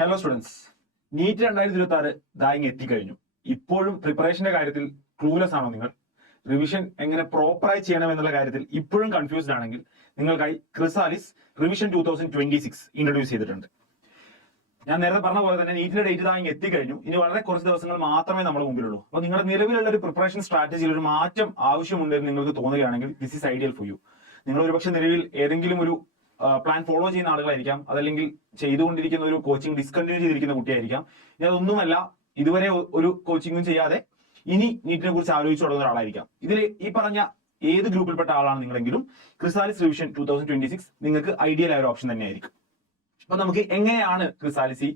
Hello students, NEET 2026 ദായിങ് എത്തിക്കഴിഞ്ഞു. ഇപ്പോഴും പ്രിപ്പറേഷന്റെ കാര്യത്തിൽ ക്ലൂലെസ് ആണോ നിങ്ങൾ? റിവിഷൻ എങ്ങനെ പ്രോപ്പറായി ചെയ്യണം എന്നുള്ള കാര്യത്തിൽ ഇപ്പോഴും കൺഫ്യൂസ്ഡ് ആണെങ്കിൽ നിങ്ങൾക്കായി ക്രിസാലിസ് റിവിഷൻ 2026 ഇൻട്രൊഡ്യൂസ് ചെയ്തിട്ടുണ്ട്. ഞാൻ നേരത്തെ പറഞ്ഞ പോലെ തന്നെ നീറ്റിന്റെ ഡേറ്റ് ദായിങ് എത്തിക്കഴിഞ്ഞു. ഇനി വളരെ കുറച്ച് ദിവസങ്ങൾ മാത്രമേ നമ്മുടെ മുമ്പിലുള്ളൂ. അപ്പോൾ നിങ്ങളുടെ നിലവിലുള്ള ഒരു പ്രിപ്പറേഷൻ സ്ട്രാറ്റജിയിൽ ഒരു മാറ്റം ആവശ്യമുണ്ടെന്ന് നിങ്ങൾക്ക് തോന്നുകയാണെങ്കിൽ this is ideal for you. നിങ്ങൾ ഒരുപക്ഷെ നിലവിൽ ഏതെങ്കിലും ഒരു പ്ലാൻ ഫോളോ ചെയ്യുന്ന ആളുകളായിരിക്കാം, അതല്ലെങ്കിൽ ചെയ്തുകൊണ്ടിരിക്കുന്ന ഒരു കോച്ചിങ് ഡിസ്കണ്ടിന്യൂ ചെയ്തിരിക്കുന്ന കുട്ടിയായിരിക്കാം. ഇനി അതൊന്നുമല്ല, ഇതുവരെ ഒരു കോച്ചിങ്ങും ചെയ്യാതെ ഇനി നീറ്റിനെ കുറിച്ച് ആലോചിച്ചു തുടങ്ങുന്ന ഒരാളായിരിക്കാം. ഇതിൽ ഈ പറഞ്ഞ ഏത് ഗ്രൂപ്പിൽപ്പെട്ട ആളാണ് നിങ്ങളെങ്കിലും ക്രിസാലിസ് റിവിഷൻ 2026 നിങ്ങൾക്ക് ഐഡിയൽ ആയ ഒരു ഓപ്ഷൻ തന്നെയായിരിക്കും. അപ്പൊ നമുക്ക് എങ്ങനെയാണ് ക്രിസാലിസ്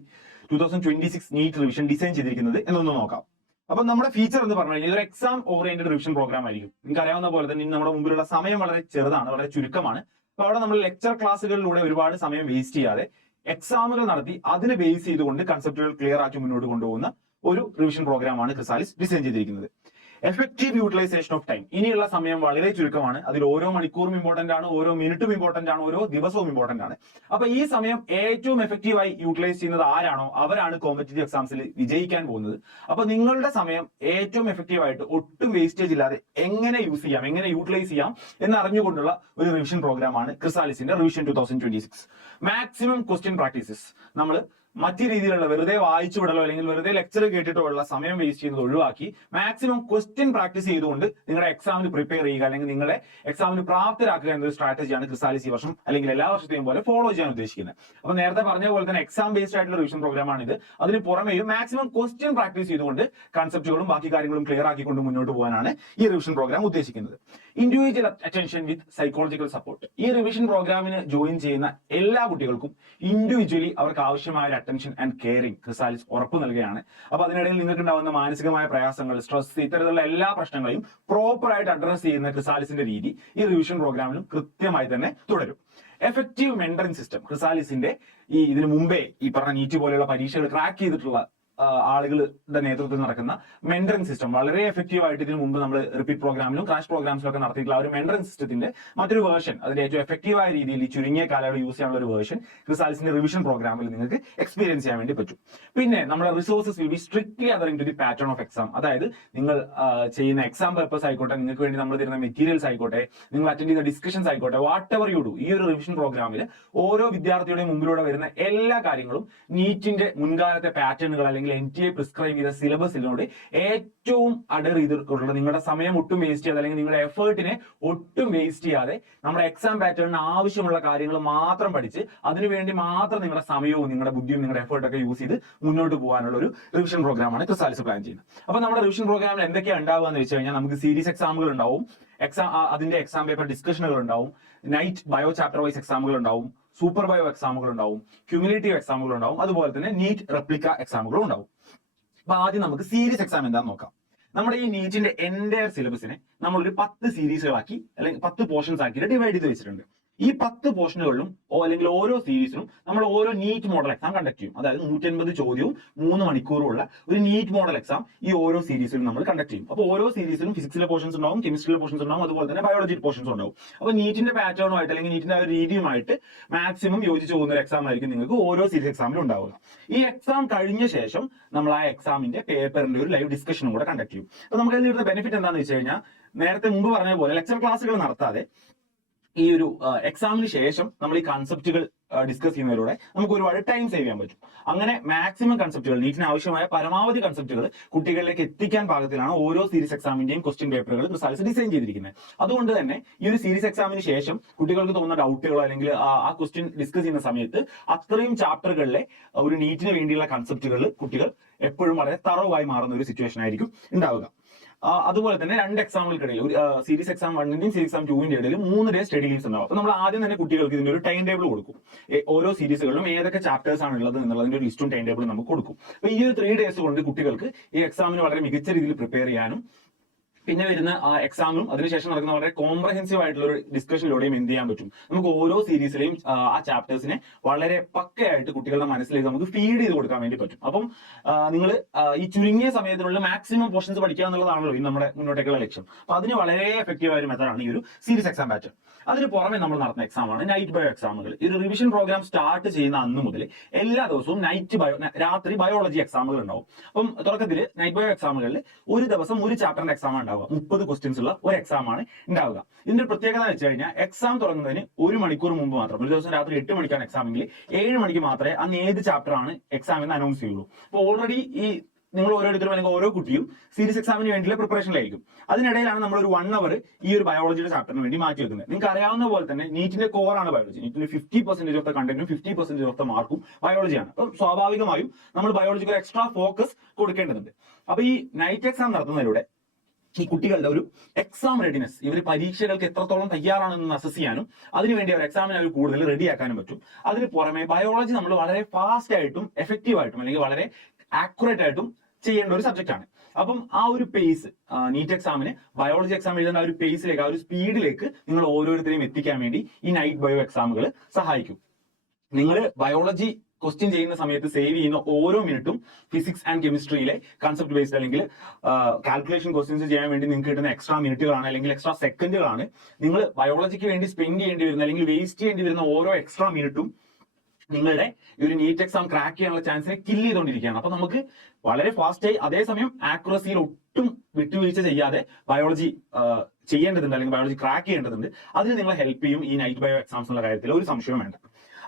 2026 നീറ്റ് റിവിഷൻ ഡിസൈൻ ചെയ്തിരിക്കുന്നത് എന്നൊന്ന് നോക്കാം. അപ്പൊ നമ്മുടെ ഫീച്ചർ എന്ന് പറഞ്ഞു കഴിഞ്ഞാൽ ഒരു എക്സാം ഓറിയന്റഡ് റിവിഷൻ പ്രോഗ്രാം ആയിരിക്കും. നിങ്ങൾക്ക് അറിയാവുന്ന പോലെ തന്നെ നമ്മുടെ മുമ്പിലുള്ള സമയം വളരെ ചെറുതാണ്, വളരെ ചുരുക്കമാണ്. അപ്പൊ അവിടെ നമ്മൾ ലെക്ചർ ക്ലാസ്സുകളിലൂടെ ഒരുപാട് സമയം വേസ്റ്റ് ചെയ്യാതെ എക്സാമുകൾ നടത്തി അതിനെ ബേസ് ചെയ്തുകൊണ്ട് കൺസെപ്റ്റുകൾ ക്ലിയർ ആക്കി മുന്നോട്ട് കൊണ്ടുപോകുന്ന ഒരു റിവിഷൻ പ്രോഗ്രാമാണ് ക്രിസാലിസ് ഡിസൈൻ ചെയ്തിരിക്കുന്നത്. Effective utilisation of time. ഇനിയുള്ള സമയം വളരെ ചുരുക്കമാണ്. അതിൽ ഓരോ മണിക്കൂറും ഇമ്പോർട്ടന്റ് ആണ്, ഓരോ മിനിറ്റും ഇമ്പോർട്ടന്റ് ആണ്, ഓരോ ദിവസവും ഇമ്പോർട്ടന്റ് ആണ്. അപ്പൊ ഈ സമയം ഏറ്റവും എഫക്റ്റീവായി യൂട്ടിലൈസ് ചെയ്യുന്നത് ആരാണോ അവരാണ് കോമ്പറ്റീറ്റീവ് എക്സാംസിൽ വിജയിക്കാൻ പോകുന്നത്. അപ്പൊ നിങ്ങളുടെ സമയം ഏറ്റവും എഫക്റ്റീവായിട്ട് ഒട്ടും വേസ്റ്റേജ് ഇല്ലാതെ എങ്ങനെ യൂസ് ചെയ്യാം, എങ്ങനെ യൂട്ടിലൈസ് ചെയ്യാം എന്ന് അറിഞ്ഞുകൊണ്ടുള്ള ഒരു റിവിഷൻ പ്രോഗ്രാമാണ് ക്രിസാലിസിന്റെ റിവിഷൻ 2026. Maximum question practices. നമ്മൾ മറ്റു രീതിയിലുള്ള വെറുതെ വായിച്ചു വിടലോ അല്ലെങ്കിൽ വെറുതെ ലെക്ചർ കേട്ടിട്ടോ ഉള്ള സമയം വേസ്റ്റ് ചെയ്യുന്നത് ഒഴിവാക്കി മാക്സിമം ക്വസ്റ്റ്യൻ പ്രാക്ടീസ് ചെയ്തുകൊണ്ട് നിങ്ങളുടെ എക്സാമിന് പ്രിപ്പയർ ചെയ്യുക, അല്ലെങ്കിൽ നിങ്ങളെ എക്സാമിന് പ്രാപ്തരാക്കുക എന്നൊരു സ്ട്രാറ്റജിയാണ് ക്രിസാലിസ് ഈ വർഷം അല്ലെങ്കിൽ എല്ലാ വർഷത്തെയും പോലെ ഫോളോ ചെയ്യാൻ ഉദ്ദേശിക്കുന്നത്. അപ്പൊ നേരത്തെ പറഞ്ഞ പോലെ തന്നെ എക്സാം ബേസ്ഡ് ആയിട്ടുള്ള റിവിഷൻ പ്രോഗ്രാമാണ് ഇത്. അതിന് പുറമെയും മാക്സിമം ക്വസ്റ്റ്യൻ പ്രാക്ടീസ് ചെയ്തുകൊണ്ട് കൺസെപ്റ്റുകളും ബാക്കി കാര്യങ്ങളും ക്ലിയർ ആക്കിക്കൊണ്ട് മുന്നോട്ട് പോകാനാണ് ഈ റിവിഷൻ പ്രോഗ്രാം ഉദ്ദേശിക്കുന്നത്. ഇൻഡിവിജ്വൽ അറ്റൻഷൻ വിത്ത് സൈക്കോളജിക്കൽ സപ്പോർട്ട്. ഈ റിവിഷൻ പ്രോഗ്രാമിന് ജോയിൻ ചെയ്യുന്ന എല്ലാ കുട്ടികൾക്കും ഇൻഡിവിജ്വലി അവർക്ക് ആവശ്യമായ അറ്റൻഷൻ ആൻഡ് കെയറിംഗ് ക്രിസാലിസ് ഉറപ്പ് നൽകുകയാണ്. അപ്പൊ അതിനിടയിൽ നിങ്ങൾക്ക് ഉണ്ടാവുന്ന മാനസികമായ പ്രയാസങ്ങൾ, സ്ട്രെസ്, ഇത്തരത്തിലുള്ള എല്ലാ പ്രശ്നങ്ങളെയും പ്രോപ്പറായിട്ട് അഡ്രസ് ചെയ്യുന്ന ക്രിസാലിസിന്റെ രീതി ഈ റിവിഷൻ പ്രോഗ്രാമിലും കൃത്യമായി തന്നെ തുടരും. Effective mentoring system. ക്രിസാലിസിന്റെ ഇതിനു മുമ്പേ ഈ പറഞ്ഞ നീറ്റ് പോലെയുള്ള പരീക്ഷകൾ ക്രാക്ക് ചെയ്തിട്ടുള്ള ആളുകളുടെ നേതൃത്വത്തിൽ നടക്കുന്ന മെന്ററിംഗ് സിസ്റ്റം വളരെ എഫക്റ്റീവ് ആയിട്ട് ഇതിനു മുമ്പ് നമ്മൾ റിപ്പീറ്റ് പ്രോഗ്രാമിലും ക്രാഷ് പ്രോഗ്രാംസിലും ഒക്കെ നടത്തിയിട്ടുള്ള ഒരു മെന്ററിംഗ് സിസ്റ്റത്തിന്റെ മറ്റൊരു വേർഷൻ, അതിന്റെ ഏറ്റവും എഫക്റ്റീവായ രീതിയിൽ ഈ ചുരുങ്ങിയ കാലയളവ് യൂസ് ചെയ്യാനുള്ള ഒരു വേർഷൻ ക്രിസാലിസിന്റെ റിവിഷൻ പ്രോഗ്രാമിൽ നിങ്ങൾക്ക് എക്സ്പീരിയൻസ് ചെയ്യാൻ വേണ്ടി പറ്റും. പിന്നെ നമ്മുടെ resources will be strictly adhering to the pattern of exam. അതായത് നിങ്ങൾ ചെയ്യുന്ന എക്സാം പേപ്പേഴ്സ് ആയിക്കോട്ടെ, നിങ്ങൾക്ക് വേണ്ടി നമ്മൾ തരുന്ന മെറ്റീരിയൽസ് ആയിക്കോട്ടെ, നിങ്ങൾ അറ്റൻഡ് ചെയ്യുന്ന ഡിസ്കഷൻസ് ആയിക്കോട്ടെ, വാട്ട് എവർ യു ഡു, ഈ ഒരു റിവിഷൻ പ്രോഗ്രാമിൽ ഓരോ വിദ്യാർത്ഥിയുടെയും മുമ്പിലൂടെ വരുന്ന എല്ലാ കാര്യങ്ങളും നീറ്റിന്റെ മുൻകാലത്തെ പാറ്റേണുകൾ അല്ലെങ്കിൽ NTA പ്രിസ്ക്രൈബ് ചെയ്ത സിലബസിനോട് ഏറ്റവും അഡർ ചെയ്തിട്ടുള്ള, നിങ്ങളുടെ സമയം ഒട്ടും വേസ്റ്റ് ചെയ്യാതെ അല്ലെങ്കിൽ നിങ്ങളുടെ എഫേർട്ടിനെ ഒട്ടും വേസ്റ്റ് ചെയ്യാതെ നമ്മുടെ എക്സാം പാറ്റേണിന് ആവശ്യമുള്ള കാര്യങ്ങൾ മാത്രം പഠിച്ച് അതിനുവേണ്ടി മാത്രം നിങ്ങളുടെ സമയവും നിങ്ങളുടെ ബുദ്ധിയും നിങ്ങളുടെ എഫേർട്ടൊക്കെ യൂസ് ചെയ്ത് മുന്നോട്ട് പോകാനുള്ള ഒരു റിവിഷൻ പ്രോഗ്രാമാണ് ക്രിസാലിസ് പ്ലാൻ ചെയ്യുന്നത്. അപ്പൊ നമ്മുടെ റിവിഷൻ പ്രോഗ്രാമിൽ എന്തൊക്കെയാണ് ഉണ്ടാവുക എന്ന് വെച്ച് കഴിഞ്ഞാൽ നമുക്ക് സീരീസ് എക്സാമുകൾ ഉണ്ടാവും, അതിന്റെ എക്സാം പേപ്പർ ഡിസ്കഷനുകൾ ഉണ്ടാവും, നൈറ്റ് ബയോ ചാപ്റ്റർ വൈസ് എക്സാമുകൾ ഉണ്ടാവും, സൂപ്പർ ബയോ എക്സാമുകൾ ഉണ്ടാവും, ക്യൂമുലേറ്റീവ് എക്സാമുകൾ ഉണ്ടാവും, അതുപോലെ തന്നെ നീറ്റ് റെപ്ലിക്ക എക്സാമുകളും ഉണ്ടാവും. അപ്പൊ ആദ്യം നമുക്ക് സീരീസ് എക്സാം എന്താന്ന് നോക്കാം. നമ്മുടെ ഈ നീറ്റിന്റെ എൻറ്റയർ സിലബസിനെ നമ്മളൊരു 10 സീരീസുകളാക്കി അല്ലെങ്കിൽ 10 പോർഷൻസ് ആക്കിയിട്ട് ഡിവൈഡ് ചെയ്ത് വെച്ചിട്ടുണ്ട്. ഈ 10 പോർഷനുകളിലും അല്ലെങ്കിൽ ഓരോ സീരീസിലും നമ്മൾ ഓരോ നീറ്റ് മോഡൽ എക്സാം കണ്ടക്ട് ചെയ്യും. അതായത് 150 ചോദ്യവും 3 മണിക്കൂറും ഉള്ള ഒരു നീറ്റ് മോഡൽ എക്സാം ഈ ഓരോ സീരീസിലും നമ്മൾ കണ്ടക്ട് ചെയ്യും. അപ്പോൾ ഓരോ സീരീസിലും ഫിസിക്സിലെ പോർഷൻസ് ഉണ്ടാവും, കെമിസ്ട്രിയിലെ പോർഷൻസ് ഉണ്ടാവും, അതുപോലെ തന്നെ ബയോളജി പോർഷൻസ് ഉണ്ടാവും. അപ്പോൾ നീറ്റിന്റെ പാറ്റേണുമായിട്ട് അല്ലെങ്കിൽ നീറ്റിന്റെ ഒരു രീതിയുമായിട്ട് മാക്സിമം യോജിച്ച് പോകുന്ന ഒരു എക്സാം ആയിരിക്കും നിങ്ങൾക്ക് ഓരോ സീരീസ് എക്സാമിലും ഉണ്ടാവുക. ഈ എക്സാം കഴിഞ്ഞ ശേഷം നമ്മൾ ആ എക്സാമിന്റെ പേപ്പറിന്റെ ഒരു ലൈവ് ഡിസ്കഷനും കൂടെ കണ്ടക്ട് ചെയ്യും. അപ്പോൾ നമുക്ക് അതിൽ വരുന്ന ബെനിഫിറ്റ് എന്താണെന്ന് വെച്ച് കഴിഞ്ഞാൽ, നേരത്തെ മുമ്പ് പറഞ്ഞ പോലെ ലെക്ചർ ക്ലാസ്സുകൾ നടത്താതെ ഈ ഒരു എക്സാമിന് ശേഷം നമ്മൾ ഈ കൺസെപ്റ്റുകൾ ഡിസ്കസ് ചെയ്യുന്നതിലൂടെ നമുക്ക് ഒരുപാട് ടൈം സേവ് ചെയ്യാൻ പറ്റും. അങ്ങനെ മാക്സിമം കൺസെപ്റ്റുകൾ, നീറ്റിന് ആവശ്യമായ പരമാവധി കൺസെപ്റ്റുകൾ കുട്ടികളിലേക്ക് എത്തിക്കാൻ പാകത്തിലാണ് ഓരോ സീരീസ് എക്സാമിന്റെയും ക്വസ്റ്റ്യൻ പേപ്പറുകൾ ക്രിസാലിസ് ഡിസൈൻ ചെയ്തിരിക്കുന്നത്. അതുകൊണ്ട് തന്നെ ഈ ഒരു സീരീസ് എക്സാമിന് ശേഷം കുട്ടികൾക്ക് തോന്നുന്ന ഡൗട്ടുകളോ അല്ലെങ്കിൽ ആ ക്വസ്റ്റ്യൻ ഡിസ്കസ് ചെയ്യുന്ന സമയത്ത് അത്രയും ചാപ്റ്ററുകളിലെ ഒരു നീറ്റിന് വേണ്ടിയുള്ള കൺസെപ്റ്റുകൾ കുട്ടികൾ എപ്പോഴും വളരെ തറവായി മാറുന്ന ഒരു സിറ്റുവേഷൻ ആയിരിക്കും ഉണ്ടാവുക. അതുപോലെ തന്നെ 2 എക്സാമുകൾക്കിടയിൽ, ഒരു സീരീസ് എക്സാം 1ന്റെയും സീരീസ് എക്സാം 2ന്റെ ഇടയിൽ 3 ഡേ സ്റ്റഡി ലീവ്സ് ഉണ്ടാവും. അപ്പൊ നമ്മൾ ആദ്യം തന്നെ കുട്ടികൾക്ക് ഇതിന്റെ ഒരു ടൈം ടേബിൾ കൊടുക്കും. ഓരോ സീരീസുകളിലും ഏതൊക്കെ ചാപ്റ്റേഴ്സ് ആണ് ഉള്ളത് എന്നുള്ളതിന്റെ ഒരു ലിസ്റ്റും ടൈം ടേബിളും നമുക്ക് കൊടുക്കും. അപ്പൊ ഈ ഒരു 3 ഡേയ്സ് കൊണ്ട് കുട്ടികൾക്ക് ഈ എക്സാമിന് വളരെ മികച്ച രീതിയിൽ പ്രിപ്പയർ ചെയ്യാനും പിന്നെ വരുന്ന ആ എക്സാമും അതിനുശേഷം നടക്കുന്ന വളരെ കോംപ്രഹെൻസീവ് ആയിട്ടുള്ള ഒരു ഡിസ്കഷനിലൂടെയും എന്ത് ചെയ്യാൻ പറ്റും, നമുക്ക് ഓരോ സീരീസിലെയും ആ ചാപ്റ്റേഴ്സിനെ വളരെ പക്കയായിട്ട് കുട്ടികളുടെ മനസ്സിലേക്ക് നമുക്ക് ഫീഡ് ചെയ്ത് കൊടുക്കാൻ വേണ്ടി പറ്റും. അപ്പം നിങ്ങൾ ഈ ചുരുങ്ങിയ സമയത്തിനുള്ള മാക്സിമം പോർഷൻസ് പഠിക്കുക എന്നുള്ളതാണല്ലോ ഈ നമ്മുടെ മുന്നോട്ടേക്കുള്ള ലക്ഷ്യം. അപ്പൊ അതിന് വളരെ എഫക്റ്റീവ് ആയ ഒരു മെത്തഡാണ് ഈ ഒരു സീരീസ് എക്സാം പാറ്റേൺ. അതിന് പുറമെ നമ്മൾ നടത്തുന്ന എക്സാമാണ് നൈറ്റ് ബയോ എക്സാമുകൾ. ഈ ഒരു റിവിഷൻ പ്രോഗ്രാം സ്റ്റാർട്ട് ചെയ്യുന്ന അന്ന് മുതൽ എല്ലാ ദിവസവും രാത്രി ബയോളജി എക്സാമുകൾ ഉണ്ടാവും. അപ്പം തുടക്കത്തിൽ നൈറ്റ് ബയോ എക്സാമുകളിൽ ഒരു ദിവസം ഒരു ചാപ്റ്ററിന്റെ എക്സാം ഉണ്ടാവുക. 30 ക്വസ്റ്റ്യൻസ് ഉള്ള ഒരു എക്സാം ആണ് ഉണ്ടാവുക. ഇതിന്റെ പ്രത്യേകത എന്ന് വെച്ച് കഴിഞ്ഞാൽ എക്സാം തുടങ്ങുന്നതിന് 1 മണിക്കൂർ മുമ്പ് മാത്രം, ഒരു ദിവസം രാത്രി 8 മണിക്കാണ് എക്സാം എങ്കിൽ 7 മണിക്ക് മാത്രമേ അന്ന് ഏത് ചാപ്റ്റർ ആണ് എക്സാം എന്ന് അനൗൺസ് ചെയ്യുള്ളൂ. അപ്പോൾ ഓൾറെഡി ഈ നിങ്ങൾ ഓരോരുത്തരും അല്ലെങ്കിൽ ഓരോ കുട്ടിയും സീരീസ് എക്സാമിന് വേണ്ടിയുള്ള പ്രിപ്പറേഷനിലായിരിക്കും. അതിനിടയിലാണ് നമ്മൾ ഒരു 1 അവർ ഈ ഒരു ബയോളജിയുടെ ചാപ്റ്ററിന് വേണ്ടി മാറ്റി വെക്കുന്നത്. നിങ്ങൾക്ക് അറിയാവുന്ന പോലെ തന്നെ നീറ്റിന്റെ കോർ ആണ് ബയോളജി. നീറ്റിന് 50% ഓഫ് ദ കണ്ടന്റും 50% ഓഫ് ദ മാർക്കും ബയോളജിയാണ്. അപ്പം സ്വാഭാവികമായും നമ്മൾ ബയോളജിക്ക് ഒരു എക്സ്ട്രാ ഫോക്കസ് കൊടുക്കേണ്ടതുണ്ട്. അപ്പൊ ഈ നൈറ്റ് എക്സാം നടത്തുന്നതിലൂടെ ഈ കുട്ടികളുടെ ഒരു എക്സാം റെഡിനെസ്, ഇവർ പരീക്ഷകൾക്ക് എത്രത്തോളം തയ്യാറാണെന്ന് അസസ് ചെയ്യാനും അതിനുവേണ്ടി അവർ എക്സാമിനെ അവർ കൂടുതൽ റെഡിയാക്കാനും പറ്റും. അതിന് പുറമെ ബയോളജി നമ്മൾ വളരെ ഫാസ്റ്റ് ആയിട്ടും എഫക്റ്റീവ് ആയിട്ടും അല്ലെങ്കിൽ വളരെ ആക്യുറേറ്റ് ആയിട്ടും ചെയ്യേണ്ട ഒരു സബ്ജക്റ്റ് ആണ്. അപ്പം ആ ഒരു പേസ് നീറ്റ് എക്സാമിന് ബയോളജി എക്സാം എഴുതുന്ന ആ ഒരു പേസിലേക്ക്, ആ ഒരു സ്പീഡിലേക്ക് നിങ്ങൾ ഓരോരുത്തരെയും എത്തിക്കാൻ വേണ്ടി ഈ നൈറ്റ് ബയോ എക്സാമുകൾ സഹായിക്കും. നിങ്ങൾ ബയോളജി ക്വസ്റ്റ്യൻ ചെയ്യുന്ന സമയത്ത് സേവ് ചെയ്യുന്ന ഓരോ മിനിറ്റും ഫിസിക്സ് ആൻഡ് കെമിസ്ട്രിയിലെ കൺസെപ്റ്റ് ബേസ്ഡ് അല്ലെങ്കിൽ കാൽക്കുലേഷൻ ക്വസ്റ്റ്യൻസ് ചെയ്യാൻ വേണ്ടി നിങ്ങൾക്ക് കിട്ടുന്ന എക്സ്ട്രാ മിനിറ്റുകളാണ് അല്ലെങ്കിൽ എക്സ്ട്രാ സെക്കൻഡുകളാണ്. നിങ്ങൾ ബയോളജിക്ക് വേണ്ടി സ്പെൻഡ് ചെയ്യേണ്ടി വരുന്ന അല്ലെങ്കിൽ വേസ്റ്റ് ചെയ്യേണ്ടി വരുന്ന ഓരോ എക്സ്ട്രാ മിനിറ്റും നിങ്ങളുടെ ഈ ഒരു നീറ്റ് എക്സാം ക്രാക്ക് ചെയ്യാനുള്ള ചാൻസിനെ കില്ല് ചെയ്തുകൊണ്ടിരിക്കുകയാണ്. അപ്പൊ നമുക്ക് വളരെ ഫാസ്റ്റായി അതേസമയം ആക്യുറസിയിൽ ഒട്ടും വിട്ടുവീഴ്ച ചെയ്യാതെ ബയോളജി ചെയ്യേണ്ടതുണ്ട് അല്ലെങ്കിൽ ബയോളജി ക്രാക്ക് ചെയ്യേണ്ടതുണ്ട്. അതിന് നിങ്ങളെ ഹെൽപ്പ് ചെയ്യും ഈ നൈറ്റ് ബയോ എക്സാംസ് എന്നുള്ള കാര്യത്തിൽ ഒരു സംശയവും വേണ്ട.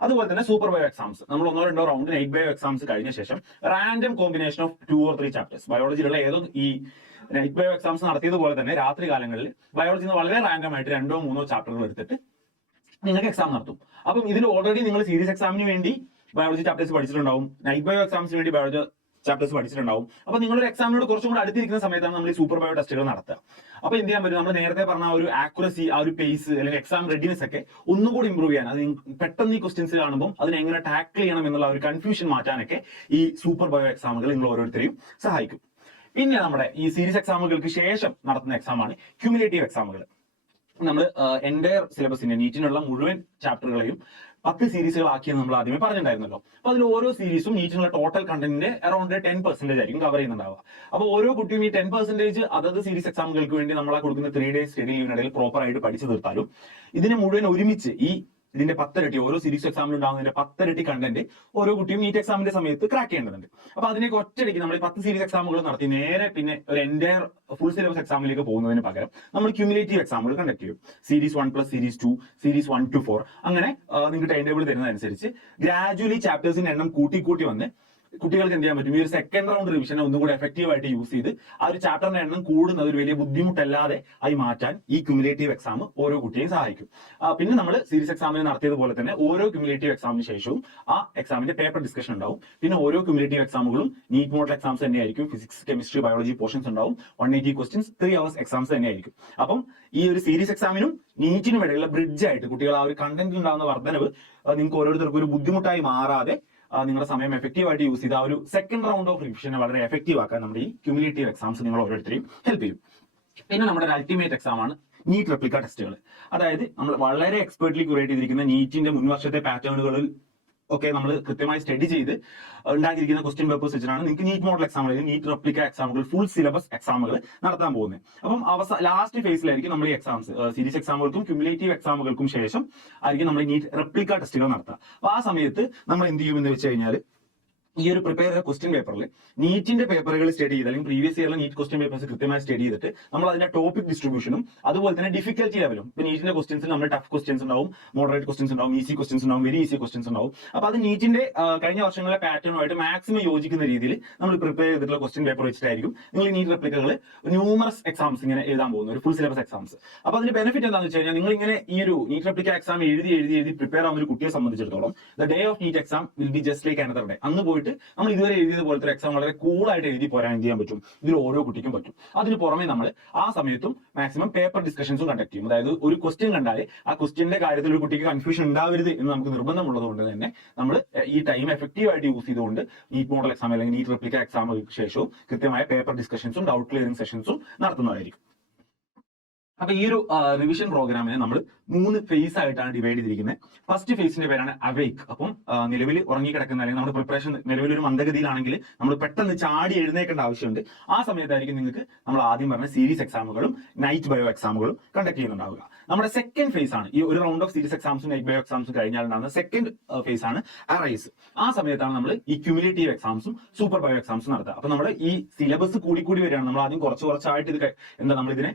അതുപോലെ തന്നെ സൂപ്പർ ബയോ എക്സാംസ്, നമ്മൾ 1-2 റൗണ്ട് നൈറ്റ് ബയോ എക്സാംസ് കഴിഞ്ഞ ശേഷം random combination of 2 or 3 chapters ബയോളജിയിലുള്ള ഏതോ ഈ നൈറ്റ് ബയോ എക്സാംസ് നടത്തിയതുപോലെ തന്നെ രാത്രി കാലങ്ങളിൽ ബയോളജിയിൽ നിന്ന് വളരെ റാൻഡം ആയിട്ട് 2-3 ചാപ്റ്ററുകൾ എടുത്തിട്ട് നിങ്ങൾക്ക് എക്സാം നടത്തും. അപ്പം ഇതിൽ ഓൾറെഡി നിങ്ങൾ സീരീസ് എക്സാമിന് വേണ്ടി ബയോളജി ചാപ്റ്റേഴ്സ് പഠിച്ചിട്ടുണ്ടാവും, നൈറ്റ് ബയോ എക്സാംസിന് വേണ്ടി ബയോളജി ചാപ്റ്റേഴ്സ് പഠിച്ചിട്ടുണ്ടാവും. അപ്പൊ നിങ്ങളൊരു എക്സാമിനോട് കുറച്ചും കൂടെ അടുത്തിരിക്കുന്ന സമയത്താണ് നമ്മൾ ഈ സൂപ്പർ ബയോ ടെസ്റ്റുകൾ നടത്തുക. അപ്പൊ എന്ത് ചെയ്യാൻ പറ്റും, നമ്മൾ നേരത്തെ പറഞ്ഞ ആ ഒരു ആക്യുറസി, ആ ഒരു പേസ് അല്ലെങ്കിൽ എക്സാം റെഡിനെസ് ഒക്കെ ഒന്നുകൂടി ഇമ്പ്രൂവ് ചെയ്യാൻ, അത് പെട്ടെന്ന് ഈ ക്വസ്റ്റ്യൻസ് കാണുമ്പോൾ അതിനെ എങ്ങനെ ടാക്കിൾ ചെയ്യണം എന്നുള്ള ഒരു കൺഫ്യൂഷൻ മാറ്റാനൊക്കെ ഈ സൂപ്പർ ബയോ എക്സാമുകൾ നിങ്ങൾ ഓരോരുത്തരെയും സഹായിക്കും. പിന്നെ നമ്മുടെ ഈ സീരീസ് എക്സാമുകൾക്ക് ശേഷം നടത്തുന്ന എക്സാമാണ് ക്യുമുലേറ്റീവ് എക്സാമുകൾ. നമ്മൾ എൻ്റയർ സിലബസിന്റെ നീറ്റിനുള്ള മുഴുവൻ ചാപ്റ്ററുകളെയും 10 സീരീസുകളാക്കിയെന്ന് നമ്മൾ ആദ്യമേ പറഞ്ഞിട്ടുണ്ടായിരുന്നല്ലോ. അപ്പൊ അതിൽ ഓരോ സീരീസും നീറ്റിനുള്ള ടോട്ടൽ കണ്ടന്റിന്റെ അറൌണ്ട് 10% ആയിരിക്കും കവർ ചെയ്യുന്നുണ്ടാവുക. അപ്പൊ ഓരോ കുട്ടിയും ഈ 10% അതത് സീരീസ് എക്സാമുകൾക്ക് വേണ്ടി നമ്മൾ കൊടുക്കുന്ന 3 days സ്റ്റഡി ലീവിനിടയിൽ പ്രോപ്പർ ആയിട്ട് പഠിച്ചു തീർത്താലും ഇതിനെ മുഴുവൻ ഒരുമിച്ച് ഇതിന്റെ 10 ഇരട്ടി ഓരോ സീരീസ് എക്സാമിൽ ഉണ്ടാകുന്നതിന്റെ 10 ഇരട്ടി കണ്ടന്റ് ഓരോ കുട്ടിയും നീറ്റ് എക്സാമിന്റെ സമയത്ത് ക്രാക്ക് ചെയ്യേണ്ടതുണ്ട്. അപ്പൊ അതിനേക്ക് ഒറ്റയടിക്ക് നമ്മൾ 10 സീരീസ് എക്സാമുകൾ നടത്തി നേരെ പിന്നെ ഒരു എൻ്റയർ ഫുൾ സിലബസ് എക്സാമിലേക്ക് പോകുന്നതിന് പകരം നമ്മൾ ക്യുമുലേറ്റീവ് എക്സാമുകൾ കണ്ടക്ട് ചെയ്യും. സീരീസ് 1 + സീരീസ് 2, സീരീസ് 1 to 4 അങ്ങനെ നിങ്ങൾക്ക് ടൈം ടേബിൾ തരുന്നതനുസരിച്ച് ഗ്രാജുവലി ചാപ്റ്റേഴ്സിന്റെ എണ്ണം കൂട്ടി വന്ന് കുട്ടികൾക്ക് എന്ത് ചെയ്യാൻ പറ്റും, ഈ ഒരു സെക്കൻഡ് റൗണ്ട് റിവിഷനെ ഒന്നുകൂടി എഫക്റ്റീവ് ആയിട്ട് യൂസ് ചെയ്ത് ആ ഒരു ചാപ്റ്ററിന്റെ എണ്ണം കൂടുന്നത് ഒരു വലിയ ബുദ്ധിമുട്ടല്ലാതെ ആയി മാറ്റാൻ ഈ ക്യുമുലേറ്റീവ് എക്സാം ഓരോ കുട്ടിയെയും സഹായിക്കും. പിന്നെ നമ്മൾ സീരീസ് എക്സാമിന് നടത്തിയതുപോലെ തന്നെ ഓരോ ക്യുമുലേറ്റീവ് എക്സാമിന് ശേഷവും ആ എക്സാമിന്റെ പേപ്പർ ഡിസ്കഷൻ ഉണ്ടാവും. പിന്നെ ഓരോ ക്യുമുലേറ്റീവ് എക്സാമുകളും നീറ്റ് മോഡൽ എക്സാംസ് തന്നെയായിരിക്കും. ഫിസിക്സ്, കെമിസ്ട്രി, ബയോളജി പോർഷൻസ് ഉണ്ടാവും. 180 ക്വസ്റ്റ്യൻസ്, 3 hours എക്സാംസ് തന്നെയായിരിക്കും. അപ്പം ഈ ഒരു സീരീസ് എക്സാമിനും നീറ്റിനും ഇടയിലുള്ള ബ്രിഡ്ജ് ആയിട്ട് കുട്ടികൾ ആ ഒരു കണ്ടന്റിൽ ഉണ്ടാകുന്ന വർധനവ് നിങ്ങൾക്ക് ഓരോരുത്തർക്കും ഒരു ബുദ്ധിമുട്ടായി മാറാതെ നിങ്ങളുടെ സമയം എഫക്റ്റീവ് ആയിട്ട് യൂസ് ചെയ്ത് ആ ഒരു സെക്കൻഡ് റൗണ്ട് ഓഫ് റിവിഷനെ വളരെ എഫക്റ്റീവ് ആക്കാൻ നമ്മുടെ ഈ ക്യുമുലേറ്റീവ് എക്സാംസ് നിങ്ങൾ ഓരോരുത്തരെയും ഹെൽപ്പ് ചെയ്യും. പിന്നെ നമ്മുടെ ഒരു അൾട്ടിമേറ്റ് എക്സാം ആണ് നീറ്റ് റെപ്ലിക്ക ടെസ്റ്റുകൾ. അതായത് നമ്മൾ വളരെ എക്സ്പെർട്ട്ലി ക്യൂറേറ്റ് ചെയ്തിരിക്കുന്ന നീറ്റിന്റെ മുൻവർഷത്തെ പാറ്റേണുകളിൽ ഒക്കെ നമ്മൾ കൃത്യമായി സ്റ്റഡി ചെയ്ത് ഉണ്ടാക്കിയിരിക്കുന്ന ക്വസ്റ്റ്യൻ പേപ്പേഴ്സ് വെച്ചിട്ടാണ് നിങ്ങൾക്ക് നീറ്റ് മോഡൽ എക്സാം അല്ലെങ്കിൽ നീറ്റ് റെപ്ലിക്ക എക്സാമുകൾ, ഫുൾ സിലബസ് എക്സാമുകൾ നടത്താൻ പോകുന്നത്. അപ്പം ലാസ്റ്റ് ഫേസിലായിരിക്കും നമ്മൾ ഈ എക്സാംസ് സീരീസ് എക്സാമുകൾക്കും ക്യുമുലേറ്റീവ് എക്സാമുകൾക്കും ശേഷം ആയിരിക്കും നമ്മൾ നീറ്റ് റെപ്ലിക്ക ടെസ്റ്റുകൾ നടത്തുക. അപ്പൊ ആ സമയത്ത് നമ്മൾ എന്ത് ചെയ്യുമെന്ന് വെച്ച് കഴിഞ്ഞാൽ ഈ ഒരു പ്രിപ്പയർ ചെയ്ത ക്വസ്റ്റ്യൻ പേപ്പറിൽ നീറ്റിന്റെ പേപ്പറുകൾ സ്റ്റഡി ചെയ്ത് അല്ലെങ്കിൽ പ്രീവിയസ് ഇയറിലെ നീറ്റ് ക്വസ്റ്റ്യൻ പേപ്പേഴ്സ് കൃത്യമായി സ്റ്റഡി ചെയ്തിട്ട് നമ്മൾ അതിന്റെ ടോപ്പിക് ഡിസ്ട്രിബ്യൂഷനും അതുപോലെ തന്നെ ഡിഫിക്കൽറ്റി ലെവലും, ഇപ്പൊ നീറ്റിന്റെ ക്വസ്റ്റ്യൻസിൽ നമ്മൾ ടഫ് ക്വസ്റ്റ്യൻസ് ഉണ്ടാവും, മോഡറേറ്റ് ക്വസ്റ്റ്യൻസ് ഉണ്ടാവും, ഈസി ക്വസ്റ്റ്യൻസ് ഉണ്ടാവും, വെരി ഈസി ക്വസ്റ്റ്യൻസ് ഉണ്ടാവും. അപ്പൊ അത് നീറ്റിന്റെ കഴിഞ്ഞ വർഷങ്ങളിലെ പാറ്റേണുമായിട്ട് മാക്സിമം യോജിക്കുന്ന രീതിയിൽ നമ്മൾ പ്രിപ്പയർ ചെയ്തിട്ടുള്ള ക്വസ്റ്റ്യൻ പേപ്പർ വെച്ചിട്ടായിരിക്കും നിങ്ങൾ ഈ നീറ്റ് റെപ്ലിക്കകൾ ന്യൂമറസ് എക്സാംസ് ഇങ്ങനെ എഴുതാൻ പോകുന്നത്, ഒരു ഫുൾ സിലബസ് എക്സാംസ്. അപ്പൊ അതിന്റെ ബെനിഫിറ്റ് എന്താണെന്ന് വെച്ച് കഴിഞ്ഞാൽ നിങ്ങൾ ഇങ്ങനെ ഈ ഒരു നീറ്റ് റെപ്ലിക്ക എക്സാം എഴുതി പ്രിപ്പയർ ആവുന്ന ഒരു കുട്ടിയെ സംബന്ധിച്ചിടത്തോളം the day of NEET exam will be just like another day. അന്ന് പോയിട്ട് നമ്മൾ ഇതുവരെ എഴുതിയതുപോലത്തെ എക്സാം വളരെ കൂളായിട്ട് എഴുതി പോരാൻ എന്ത് ചെയ്യാൻ പറ്റും, ഇതിൽ ഓരോ കുട്ടിക്കും പറ്റും. അതിന് പുറമെ നമ്മൾ ആ സമയത്തും മാക്സിമം പേപ്പർ ഡിസ്കഷൻസും കണ്ടക്ട് ചെയ്യും. അതായത് ഒരു ക്വസ്റ്റ്യൻ കണ്ടാൽ ആ ക്വസ്റ്റ്യന്റെ കാര്യത്തിൽ ഒരു കുട്ടിക്ക് കൺഫ്യൂഷൻ ഉണ്ടാവരുത് എന്ന് നമുക്ക് നിർബന്ധമുള്ളത് കൊണ്ട് തന്നെ നമ്മൾ ഈ ടൈം എഫക്റ്റീവ് ആയിട്ട് യൂസ് ചെയ്തുകൊണ്ട് നീറ്റ് മോഡൽ എക്സാം അല്ലെങ്കിൽ നീറ്റ് റെപ്ലിക്ക എക്സാമുകൾക്ക് ശേഷവും കൃത്യമായ പേപ്പർ ഡിസ്കഷൻസും ഡൗട്ട് ക്ലിയറിംഗ് സെഷൻസും നടത്തുന്നതായിരിക്കും. അപ്പൊ ഈ ഒരു റിവിഷൻ പ്രോഗ്രാമിനെ നമ്മൾ 3 ഫേസ് ആയിട്ടാണ് ഡിവൈഡ് ചെയ്തിരിക്കുന്നത്. ഫസ്റ്റ് ഫേസിന്റെ പേരാണ് അവേക്ക്. അപ്പം നിലവിൽ ഉറങ്ങിക്കിടക്കുന്ന അല്ലെങ്കിൽ നമ്മുടെ പ്രിപ്പറേഷൻ നിലവിൽ ഒരു മന്ദഗതിയിലാണെങ്കിൽ നമ്മൾ പെട്ടെന്ന് ചാടി എഴുന്നേക്കേണ്ട ആവശ്യമുണ്ട്. ആ സമയത്തായിരിക്കും നിങ്ങൾക്ക് നമ്മൾ ആദ്യം പറഞ്ഞ സീരീസ് എക്സാമുകളും നൈറ്റ് ബയോ എക്സാമുകളും കണ്ടക്ട് ചെയ്യുന്നുണ്ടാവുക. നമ്മുടെ സെക്കൻഡ് ഫേസ് ആണ് ഈ ഒരു റൗണ്ട് ഓഫ് സീരീസ് എക്സാംസും നൈറ്റ് ബയോ എക്സാംസും കഴിഞ്ഞാൽ ഉണ്ടാകുന്ന സെക്കൻഡ് ഫേസ് ആണ് അറൈസ്. ആ സമയത്താണ് നമ്മൾ ഈ ക്യുമുലേറ്റീവ് എക്സാംസും സൂപ്പർ ബയോ എക്സാംസും നടത്തുക. അപ്പൊ നമ്മുടെ ഈ സിലബസ് കൂടി വരികയാണ്. നമ്മൾ ആദ്യം കുറച്ചായിട്ട് ഇത് നമ്മൾ ഇതിനെ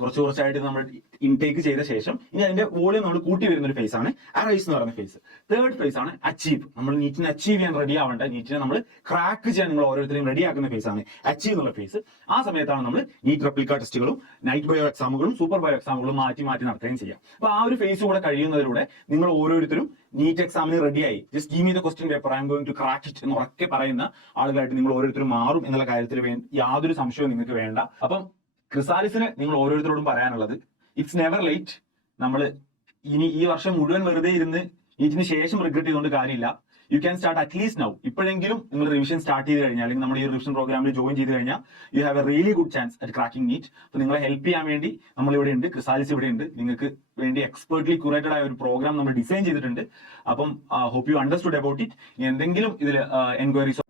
കുറച്ചായിട്ട് നമ്മൾ ഇൻടേക്ക് ചെയ്ത ശേഷം ഇനി അതിന്റെ വോളിയം നമ്മൾ കൂട്ടി വരുന്ന ഒരു ഫേസ് ആണ് അറൈസ് എന്ന് പറയുന്ന ഫേസ്. തേർഡ് ഫേസ് ആണ് അച്ചീവ്. നമ്മൾ നീറ്റിനെ അച്ചീവ് ചെയ്യാൻ റെഡി ആവേണ്ട, നീറ്റിനെ നമ്മൾ ക്രാക്ക് ചെയ്യാൻ നിങ്ങൾ ഓരോരുത്തരെയും റെഡി ആക്കുന്ന ഫേസ് ആണ് അച്ചീവ് എന്നുള്ള ഫേസ്. ആ സമയത്താണ് നമ്മൾ നീറ്റ് റെപ്ലിക്ക ടെസ്റ്റുകളും നൈറ്റ് ബയോ എക്സാമുകളും സൂപ്പർ ബയോ എക്സാമുകളും മാറ്റി നടത്തുകയും ചെയ്യാം. അപ്പൊ ആ ഒരു ഫേസ് കൂടെ കഴിയുന്നതിലൂടെ നിങ്ങൾ ഓരോരുത്തരും നീറ്റ് എക്സാമിന് റെഡിയായി just give me the question paper, I'm going to crack it എന്ന് ഉറക്കെ പറയുന്ന ആളുകളായിട്ട് നിങ്ങൾ ഓരോരുത്തരും മാറും എന്നുള്ള കാര്യത്തിൽ യാതൊരു സംശയവും നിങ്ങൾക്ക് വേണ്ട. അപ്പം ക്രിസാലിസിന് നിങ്ങൾ ഓരോരുത്തരോടും പറയാനുള്ളത്, ഇറ്റ്സ് നെവർ ലേറ്റ്. നമ്മൾ ഇനി ഈ വർഷം മുഴുവൻ വെറുതെ ഇരുന്ന് ഇതിന് ശേഷം റിഗ്രറ്റ് ചെയ്തുകൊണ്ട് കാര്യമില്ല. You can start at least now. ഇപ്പോഴെങ്കിലും നിങ്ങൾ റിവിഷൻ സ്റ്റാർട്ട് ചെയ്ത് കഴിഞ്ഞാൽ, അല്ലെങ്കിൽ നമ്മുടെ ഈ റിവിഷൻ പ്രോഗ്രാമിൽ ജോയിൻ ചെയ്ത് കഴിഞ്ഞാൽ you have a really good chance at cracking NEET. അപ്പൊ നിങ്ങളെ ഹെൽപ്പ് ചെയ്യാൻ വേണ്ടി നമ്മൾ ഇവിടെ ഉണ്ട്, ക്രിസാലിസ് ഇവിടെ ഉണ്ട്. നിങ്ങൾക്ക് വേണ്ടി എക്സ്പെർട്ട്ലി ക്യൂറേറ്റഡ് ആയ ഒരു പ്രോഗ്രാം നമ്മൾ ഡിസൈൻ ചെയ്തിട്ടുണ്ട്. അപ്പം hope you understood about it. എന്തെങ്കിലും ഇതിൽ എൻക്വയറീസ്